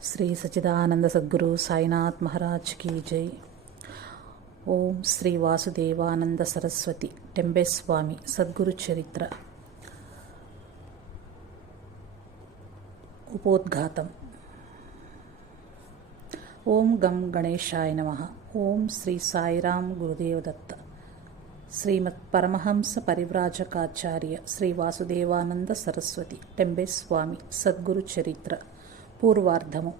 శ్రీ సచిదానంద సద్గురు సాయినాథ్ మహారాజ్ కీ జై ఓం శ్రీ వాసుదేవానంద సరస్వతి టెంబేస్వామి సద్గురు చరిత్ర ఉపోద్ఘాతం ఓం గం గణేశాయ నమ ఓం శ్రీ సాయిరామ్ గురుదేవదత్త శ్రీమత్ పరమహంస పరివ్రాజకాచార్య శ్రీ వాసుదేవానంద సరస్వతి టెంబేస్వామి సద్గురు చరిత్ర పూర్వార్ధము.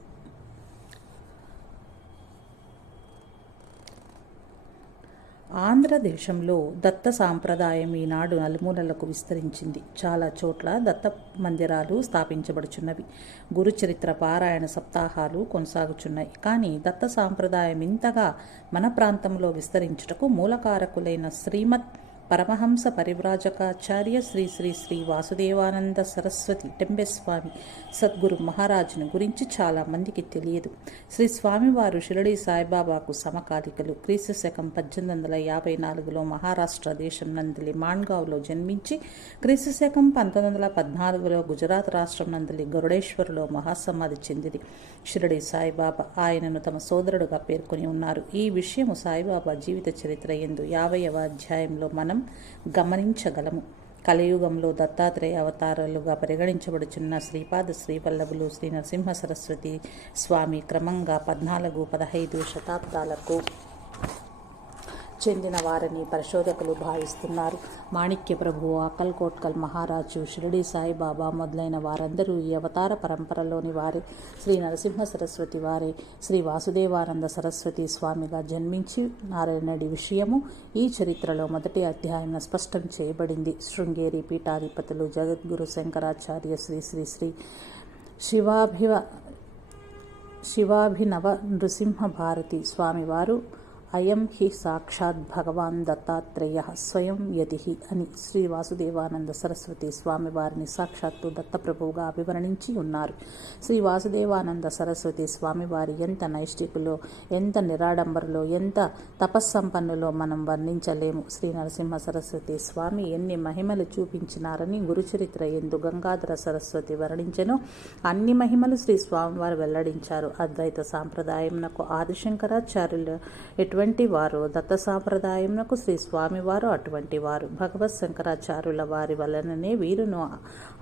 ఆంధ్రదేశంలో దత్త సాంప్రదాయం ఈనాడు నలుమూలలకు విస్తరించింది. చాలా చోట్ల దత్త మందిరాలు స్థాపించబడుచున్నవి. గురుచరిత్ర పారాయణ సప్తాహాలు కొనసాగుచున్నాయి. కానీ దత్త సాంప్రదాయం ఇంతగా మన ప్రాంతంలో విస్తరించుటకు మూలకారకులైన శ్రీమత్ పరమహంస పరివ్రాజకాచార్య శ్రీ శ్రీ శ్రీ వాసుదేవానంద సరస్వతి టెంబెస్వామి సద్గురు మహారాజును గురించి చాలా మందికి తెలియదు. శ్రీ స్వామివారు షిరడి సాయిబాబాకు సమకాలికలు. క్రీస్తు శకం పద్దెనిమిది వందల యాభై నాలుగులో మహారాష్ట్ర దేశం నందలి మాన్గావ్లో జన్మించి క్రీస్తు శకం పంతొమ్మిది వందల పద్నాలుగులో గుజరాత్ రాష్ట్రం నందలి గరుడేశ్వరులో మహాసమాధి చెందింది. షిరడి సాయిబాబా ఆయనను తమ సోదరుడుగా పేర్కొని ఉన్నారు. ఈ విషయము సాయిబాబా జీవిత చరిత్ర ఎందు యాభైవ అధ్యాయంలో మనం గమనించగలము. కలియుగంలో దత్తాత్రేయ అవతారాలుగా పరిగణించబడుచున్న శ్రీపాద శ్రీవల్లభులు శ్రీ నరసింహ సరస్వతి స్వామి క్రమంగా పద్నాలుగు పదహైదు శతాబ్దాలకు చెందిన వారని పరిశోధకులు భావిస్తున్నారు. మాణిక్య ప్రభు అక్కల్కోట్కల్ మహారాజు షిరిడి సాయిబాబా మొదలైన వారందరూ ఈ అవతార పరంపరలోని వారి. శ్రీ నరసింహ సరస్వతి వారే. శ్రీ వాసుదేవానంద సరస్వతి స్వామిగా జన్మించి నారాయణడి విషయము ఈ చరిత్రలో మొదటి అధ్యాయం స్పష్టం చేయబడింది. శృంగేరి పీఠాధిపతులు జగద్గురు శంకరాచార్య శ్రీ శ్రీ శ్రీ శివాభివ శివాభినవ నృసింహ భారతి స్వామివారు అయం హి సాక్షాత్ భగవాన్ దత్తాత్రేయ స్వయం యతి అని శ్రీ వాసుదేవానంద సరస్వతి స్వామి వారిని సాక్షాత్తు దత్తప్రభువుగా అభివర్ణించి ఉన్నారు. శ్రీ వాసుదేవానంద సరస్వతి స్వామివారి ఎంత నైష్టికులో ఎంత నిరాడంబరులో ఎంత తపస్సంపన్నులో మనం వర్ణించలేము. శ్రీ నరసింహ సరస్వతి స్వామి ఎన్ని మహిమలు చూపించినారని గురుచరిత్ర ఎందు గంగాధర సరస్వతి వర్ణించెను. అన్ని మహిమలు శ్రీ స్వామివారు వెల్లడించారు. అద్వైత సాంప్రదాయంనకు ఆదిశంకరాచార్యులు ఎటువంటి వారు దత్త సాంప్రదాయమునకు శ్రీ స్వామివారు అటువంటి వారు. భగవత్ శంకరాచార్యుల వారి వలననే వీరును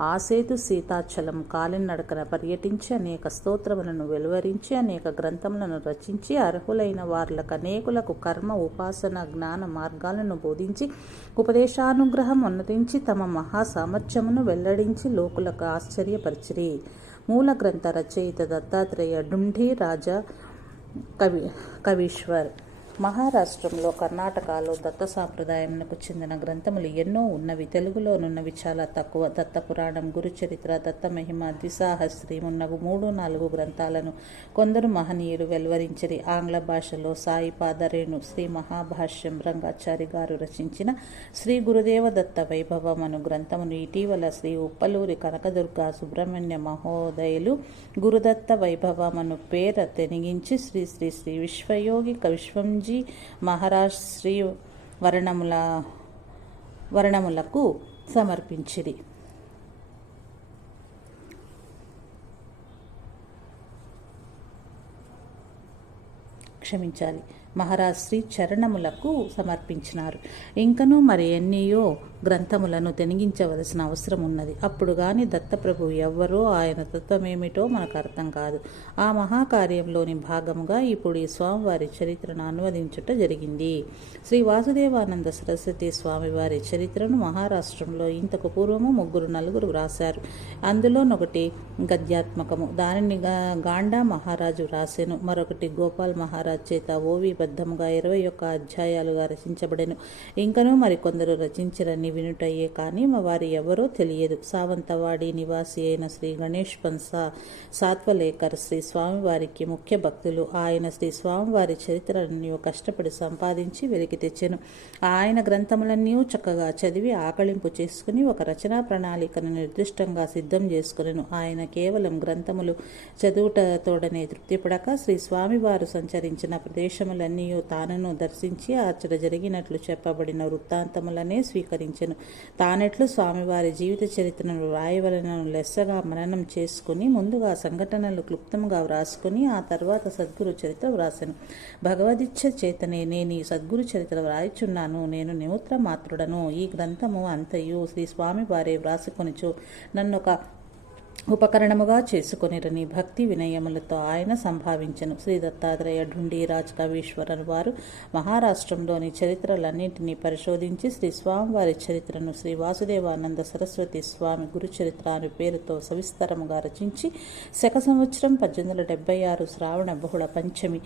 ఆసేతు సీతాచలం కాలినడకన పర్యటించి అనేక స్తోత్రములను వెలువరించి అనేక గ్రంథములను రచించి అర్హులైన వార్లకు అనేకులకు కర్మ ఉపాసన జ్ఞాన మార్గాలను బోధించి ఉపదేశానుగ్రహం ఉన్నతించి తమ మహా సామర్థ్యమును వెల్లడించి లోకులకు ఆశ్చర్యపరిచిరి. మూల గ్రంథ రచయిత దత్తాత్రేయ డుంఢీ రాజా కవి కవీశ్వర్. మహారాష్ట్రంలో కర్ణాటకలో దత్త సాంప్రదాయంకు చెందిన గ్రంథములు ఎన్నో ఉన్నవి. తెలుగులోనున్నవి చాలా తక్కువ. దత్త పురాణం గురుచరిత్ర దత్త మహిమ ద్విసాహస్త్రి ఉన్నవి మూడు నాలుగు గ్రంథాలను కొందరు మహనీయులు వెలువరించిరి. ఆంగ్ల భాషలో సాయి పాదరేణు శ్రీ మహాభాష్యం రంగాచారి గారు రచించిన శ్రీ గురుదేవ దత్త వైభవం అను గ్రంథమును ఇటీవల శ్రీ ఉప్పలూరి కనకదుర్గ సుబ్రహ్మణ్య మహోదయులు గురుదత్త వైభవమను పేర తెనిగించి శ్రీ శ్రీ శ్రీ విశ్వయోగి విశ్వంజీ మహారాజ్ శ్రీ వర్ణముల వర్ణములకు సమర్పించిరి. క్షమించాలి. మహారాజ్ శ్రీ చరణములకు సమర్పించినారు. ఇంకనూ మరి ఎన్నియో గ్రంథములను తెనిగించవలసిన అవసరం ఉన్నది. అప్పుడు గాని దత్తప్రభు ఎవ్వరో ఆయన తత్వమేమిటో మనకు అర్థం కాదు. ఆ మహాకార్యంలోని భాగముగా ఇప్పుడు ఈ స్వామివారి చరిత్రను అనువదించుట జరిగింది. శ్రీ వాసుదేవానంద సరస్వతి స్వామివారి చరిత్రను మహారాష్ట్రంలో ఇంతకు పూర్వము ముగ్గురు నలుగురు వ్రాశారు అందులోనొకటి గద్యాత్మకము. దానిని గాండా మహారాజు వ్రాసెను మరొకటి గోపాల్ మహారాజ్ చేత ఓవి బద్ధముగా ఇరవై ఒక్క అధ్యాయాలుగా రచించబడెను. ఇంకనూ మరికొందరు రచించరని వినుటయ్యే కానీ మా వారి ఎవరో తెలియదు. సావంతవాడి నివాసి అయిన శ్రీ గణేష్ పంస సాత్వలేకర్ శ్రీ స్వామివారికి ముఖ్య భక్తులు. ఆయన శ్రీ స్వామివారి చరిత్రలన్నీ కష్టపడి సంపాదించి వెలికి తెచ్చెను. ఆయన గ్రంథములన్నీ చక్కగా చదివి ఆకళింపు చేసుకుని ఒక రచనా ప్రణాళికను నిర్దిష్టంగా సిద్ధం చేసుకునేను. ఆయన కేవలం గ్రంథములు చదువుటతోడనే తృప్తిపడక శ్రీ స్వామివారు సంచరించిన ప్రదేశములన్నీ తానను దర్శించి అచ్చట జరిగినట్లు చెప్పబడిన వృత్తాంతములనే స్వీకరించెను తానెట్లు స్వామివారి జీవిత చరిత్రను వ్రాయవలనను లెస్సగా మననం చేసుకుని ముందుగా సంఘటనలు క్లుప్తంగా వ్రాసుకుని ఆ తర్వాత సద్గురు చరిత్ర వ్రాసెను. భగవదిచ్ఛ చేతనే నేను ఈ సద్గురు చరిత్ర వ్రాయిచున్నాను. నేను నిమూత్ర మాత్రుడను ఈ గ్రంథము అంతయు శ్రీ స్వామి వారే వ్రాసుకొనిచు. నన్నొక ఉపకరణముగా చేసుకొనిరని భక్తి వినయములతో ఆయన సంభావించను. శ్రీ దత్తాత్రేయ ఢుండీరాజ్ కవీశ్వరన్ వారు మహారాష్ట్రంలోని చరిత్రలన్నింటినీ పరిశోధించి శ్రీ స్వామివారి చరిత్రను శ్రీ వాసుదేవానంద సరస్వతి స్వామి గురుచరిత్ర అనే పేరుతో సవిస్తరముగా రచించి శక సంవత్సరం పద్దెనిమిది వందల డెబ్బై ఆరు శ్రావణ బహుళ పంచమి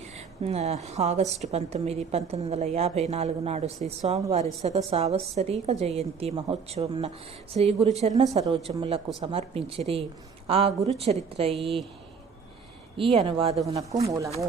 ఆగస్టు పంతొమ్మిది పంతొమ్మిది వందల యాభై నాలుగు నాడు శ్రీ స్వామివారి శత జయంతి మహోత్సవంన శ్రీ గురుచరణ సరోజములకు సమర్పించిరి. ఆ గురు చరిత్ర ఈ ఈ అనువాదమునకు మూలము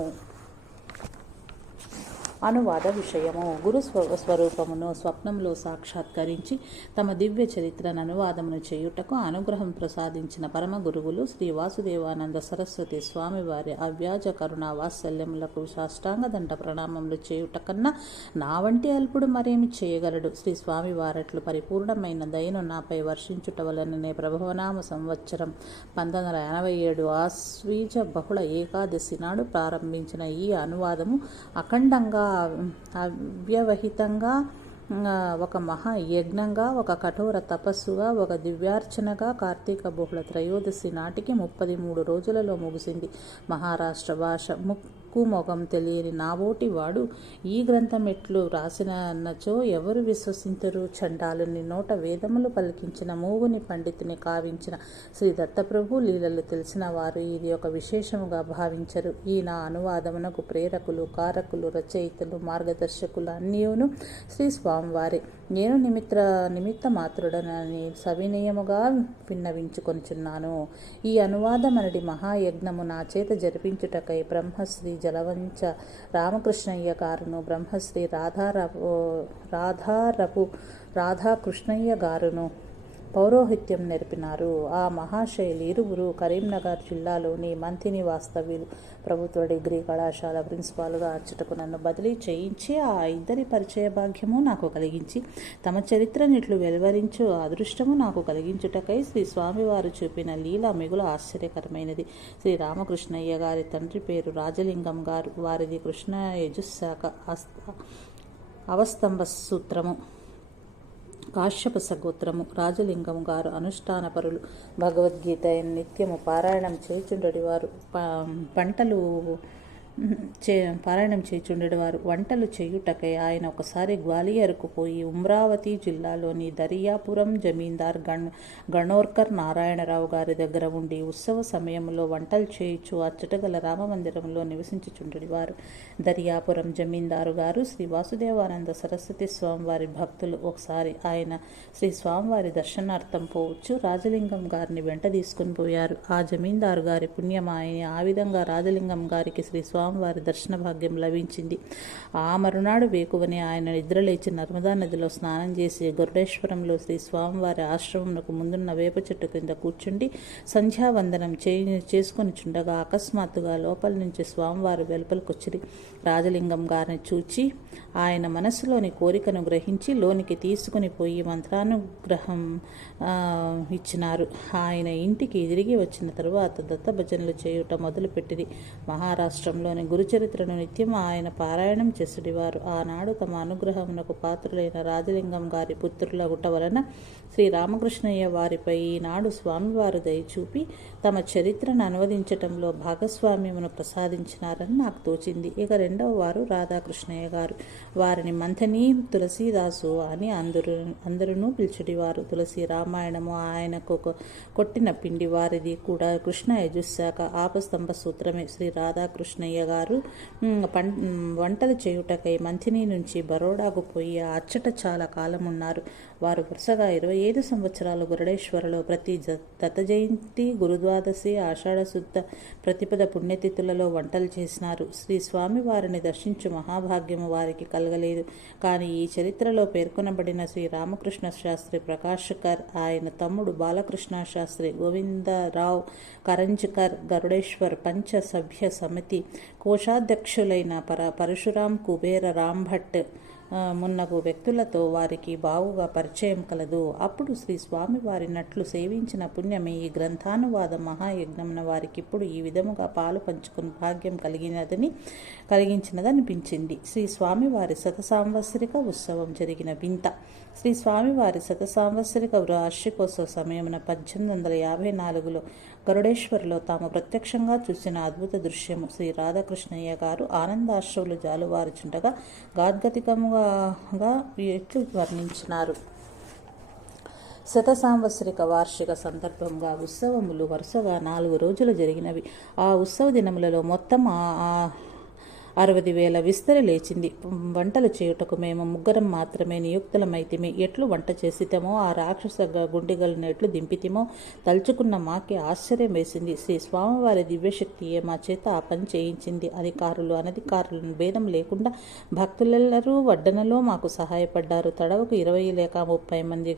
అనువాద విషయము. గురు స్వ స్వరూపమును స్వప్నంలో సాక్షాత్కరించి తమ దివ్య చరిత్రను అనువాదమును చేయుటకు అనుగ్రహం ప్రసాదించిన పరమ గురువులు శ్రీ వాసుదేవానంద సరస్వతి స్వామివారి అవ్యాజ కరుణా వాత్సల్యములకు సాష్టాంగదండ ప్రణామములు చేయుట కన్నా నా వంటి అల్పుడు మరేమి చేయగలడు? శ్రీ స్వామివారట్లు పరిపూర్ణమైన దయను నాపై వర్షించుట వలననే ప్రభవనామ సంవత్సరం పంతొమ్మిది వందల ఎనభై ఏడు ఆశ్వీజ బహుళ ఏకాదశి నాడు ప్రారంభించిన ఈ అనువాదము అఖండంగా అవ్యవహితంగా ఒక మహా యజ్ఞంగా ఒక కఠోర తపస్సుగా ఒక దివ్యార్చనగా కార్తీక బహుళ త్రయోదశి నాటికి ముప్పది మూడు రోజులలో ముగిసింది. మహారాష్ట్ర భాష ముక్ ముక్కు మొగం తెలియని నాబోటి వాడు ఈ గ్రంథం ఎట్లు అన్నచో ఎవరు విశ్వసించరు? చండాలుని నోట వేదములు పలికించిన మూగుని పండితుని కావించిన శ్రీ దత్తప్రభు లీలలు తెలిసిన వారు ఇది ఒక విశేషముగా భావించరు. ఈ నా అనువాదమునకు ప్రేరకులు కారకులు రచయితలు మార్గదర్శకులు అన్నియును శ్రీ స్వామివారి. నేను నిమిత్ర నిమిత్త మాత్రుడనని సవినయముగా విన్నవించుకొనిచున్నాను. ఈ అనువాదమనడి మహాయజ్ఞము నా చేత జరిపించుటకై బ్రహ్మశ్రీ జలవంచ రామకృష్ణయ్య గారును బ్రహ్మశ్రీ రాధారపు రాధారపు రాధాకృష్ణయ్య గారును పౌరోహిత్యం నేర్పినారు. ఆ మహాశైలి ఇరువురు కరీంనగర్ జిల్లాలోని మంతిని వాస్తవ్యులు ప్రభుత్వ డిగ్రీ కళాశాల ప్రిన్సిపాల్గా అచ్చటకు నన్ను బదిలీ చేయించి ఆ ఇద్దరి పరిచయ భాగ్యము నాకు కలిగించి తమ చరిత్రనిట్లు వెలువరించు అదృష్టము నాకు కలిగించుటకై శ్రీ స్వామివారు చూపిన లీల మిగులు ఆశ్చర్యకరమైనది. శ్రీ రామకృష్ణయ్య గారి తండ్రి పేరు రాజలింగం గారు. వారిది కృష్ణ యజుశాఖ అస్త అవస్తంభ సూత్రము. కాశ్యప సగోత్రము రాజలింగము గారు అనుష్ఠానపరులు భగవద్గీత నిత్యము పారాయణం చేయుచుండడి వారు పంటలు చే పారాయణం చేయుచుండేవారు. వంటలు చేయుటకై ఆయన ఒకసారి గ్వాలియర్కు పోయి ఉమ్రావతి జిల్లాలోని దరియాపురం జమీందార్ గణ్ గణోర్కర్ నారాయణరావు గారి దగ్గర ఉండి ఉత్సవ సమయంలో వంటలు చేయుచు అచ్చట గల రామమందిరంలో నివసించుచుండేవారు. దరియాపురం జమీందారు గారు శ్రీ వాసుదేవానంద సరస్వతి స్వామివారి భక్తులు. ఒకసారి ఆయన శ్రీ స్వామివారి దర్శనార్థం పోవచ్చు. రాజలింగం గారిని వెంట తీసుకుని పోయారు. ఆ జమీందారు గారి పుణ్యం ఆ విధంగా రాజలింగం గారికి శ్రీ స్వామి స్వామివారి దర్శన భాగ్యం లభించింది. ఆ మరునాడు వేకువని ఆయన నిద్రలేచి నర్మదా నదిలో స్నానం చేసి గరుడేశ్వరంలో శ్రీ స్వామివారి ఆశ్రమంకు ముందున్న వేప చెట్టు కింద కూర్చుండి సంధ్యావందనం చే చేసుకొని చుండగా అకస్మాత్తుగా లోపల నుంచి స్వామివారు వెలుపలికొచ్చిరి. రాజలింగం గారిని చూచి ఆయన మనసులోని కోరికను గ్రహించి లోనికి తీసుకుని పోయి మంత్రానుగ్రహం ఇచ్చినారు. ఆయన ఇంటికి తిరిగి వచ్చిన తరువాత దత్త భజనలు చేయుట మొదలుపెట్టిరి. మహారాష్ట్రంలోని గురుచరిత్రను నిత్యం ఆయన పారాయణం చేసుడివారు ఆనాడు తమ అనుగ్రహమునకు పాత్రులైన రాజలింగం గారి పుత్రులగుట వలన శ్రీ రామకృష్ణయ్య వారిపై ఈనాడు స్వామివారు దయచూపి తమ చరిత్రను అనువదించటంలో భాగస్వామ్యమును ప్రసాదించినారని నాకు తోచింది. ఇక రెండవ వారు రాధాకృష్ణయ్య గారు. వారిని మంథని తులసీదాసు అని అందరూ అందరూ పిలిచుడివారు. తులసి రామాయణము ఆయనకు కొట్టిన పిండి వారిది కూడా కృష్ణ యజుశాఖ ఆపస్తంభ సూత్రమే. శ్రీ రాధాకృష్ణయ్య గారు పం వంటలు చేయుటకై మంచినీ నుంచి బరోడాకు పోయి అచ్చట చాలా కాలం ఉన్నారు వారు వరుసగా ఇరవై ఐదు సంవత్సరాలు గురుడేశ్వరలో ప్రతి దత్త జయంతి గురుద్వాదశి ఆషాఢశుద్ధ ప్రతిపద పుణ్యతిథులలో వంటలు చేసినారు. శ్రీ స్వామి వారిని దర్శించు మహాభాగ్యము వారికి కలగలేదు. కానీ ఈ చరిత్రలో పేర్కొనబడిన శ్రీ రామకృష్ణ శాస్త్రి ప్రకాశకర్ ఆయన తమ్ముడు బాలకృష్ణ శాస్త్రి గోవిందరావు కరంజ్కర్ గరుడేశ్వర్ పంచ సభ్య సమితి కోశాధ్యక్షులైన పర పరశురాం కుబేర రాంభట్ మున్నగు వ్యక్తులతో వారికి బావుగా పరిచయం కలదు. అప్పుడు శ్రీ స్వామి వారి నట్లు సేవించిన పుణ్యమే ఈ గ్రంథానువాద మహాయజ్ఞమున వారికి ఇప్పుడు ఈ విధముగా పాలు పంచుకుని భాగ్యం కలిగినదని కలిగించినదనిపించింది. శ్రీ స్వామివారి శత సాంవత్సరిక ఉత్సవం జరిగిన వింత. శ్రీ స్వామివారి శత సాంవత్సరిక వార్షికోత్సవ సమయమున పద్దెనిమిది వందల యాభై నాలుగులో గరుడేశ్వరిలో తాము ప్రత్యక్షంగా చూసిన అద్భుత దృశ్యము. శ్రీ రాధాకృష్ణయ్య గారు ఆనందాశ్రువులు జాలువారుచుండగా గాద్గతికముగా ఎట్లు వర్ణించినారు? శత సాంవత్సరిక వార్షిక సందర్భంగా ఉత్సవములు వరుసగా నాలుగు రోజులు జరిగినవి. ఆ ఉత్సవ దినములలో మొత్తం అరవది అరవై వేల విస్తరి లేచింది. వంటలు చేయుటకు మేము ముగ్గురం మాత్రమే నియుక్తులమైతిమి ఎట్లు వంట చేసితేమో ఆ రాక్షస గుండిగలనేట్లు గుండెగలను ఎట్లు దింపితిమో. తలుచుకున్న మాకే ఆశ్చర్యం వేసింది. శ్రీ స్వామివారి దివ్యశక్తియే మా చేత ఆ పని చేయించింది. అధికారులు అనధికారులను భేదం లేకుండా భక్తులెల్లరూ వడ్డనలో మాకు సహాయపడ్డారు. తడవకు ఇరవై లేక ముప్పై మంది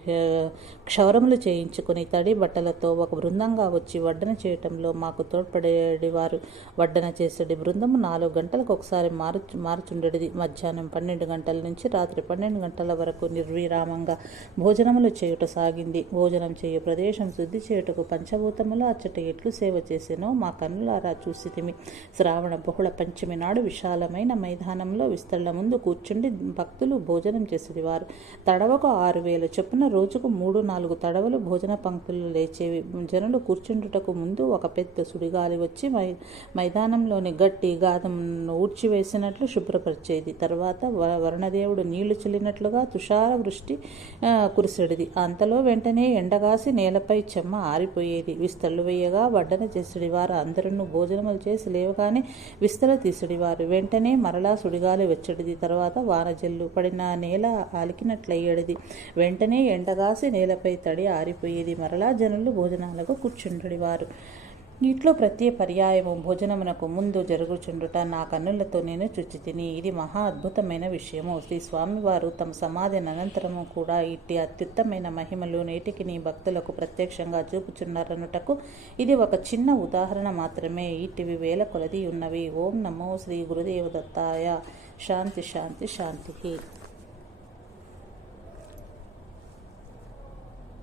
క్షౌరములు చేయించుకుని తడి బట్టలతో ఒక బృందంగా వచ్చి వడ్డన చేయటంలో మాకు తోడ్పడేవారు వడ్డన చేసేది బృందము నాలుగు గంటలకు ఒకసారి మారు మారుచుండేది. మధ్యాహ్నం పన్నెండు గంటల నుంచి రాత్రి పన్నెండు గంటల వరకు నిర్విరామంగా భోజనములు చేయుట సాగింది. భోజనం చేయు ప్రదేశం శుద్ధి చేయుటకు పంచభూతములు అచ్చట ఎట్లు సేవ చేసేనో మా కన్నులారా చూసితిమి. శ్రావణ బహుళ పంచమి నాడు విశాలమైన మైదానంలో విస్తరణ ముందు కూర్చుండి భక్తులు భోజనం చేసేవారు తడవకు ఆరు వేల చొప్పున రోజుకు మూడు నాలుగు తడవలు భోజన పంక్తులు లేచేవి. జనులు కూర్చుండుటకు ముందు ఒక పెద్ద సుడిగాలి వచ్చి మై మైదానంలోని గట్టి గాదమును ఊడ్చివేసినట్లు శుభ్రపరిచేది. తర్వాత వ- వరుణదేవుడు నీళ్ళు చెల్లినట్లుగా తుషార వృష్టి కురిసెడిది. అంతలో వెంటనే ఎండగాసి నేలపై చెమ్మ ఆరిపోయేది. విస్తళ్ళు వేయగా వడ్డన చేసిడి వారు అందరూ భోజనములు చేసి లేవగానే విస్తల తీసిడివారు వెంటనే మరలా సుడిగాలి వచ్చడిది. తర్వాత వానజల్లు పడిన నేల ఆలికినట్లయ్యేది వెంటనే ఎండగాసి నేలపై తడి ఆరిపోయేది. మరలా జనులు భోజనాలకు కూర్చుండడివారు నీటిలో ప్రతి పర్యాయము భోజనమునకు ముందు జరుగుచుండుట నా కన్నులతో నేను చుచ్చి తిని ఇది మహా అద్భుతమైన విషయము. శ్రీ స్వామివారు తమ సమాధి అనంతరము కూడా ఇట్టి అత్యుత్తమైన మహిమలు నేటికి నీ భక్తులకు ప్రత్యక్షంగా చూపుచున్నారనుటకు ఇది ఒక చిన్న ఉదాహరణ మాత్రమే. ఇటివి వేల కొలది ఉన్నవి. ఓం నమో శ్రీ గురుదేవ దత్తాయ శాంతి శాంతి శాంతికి.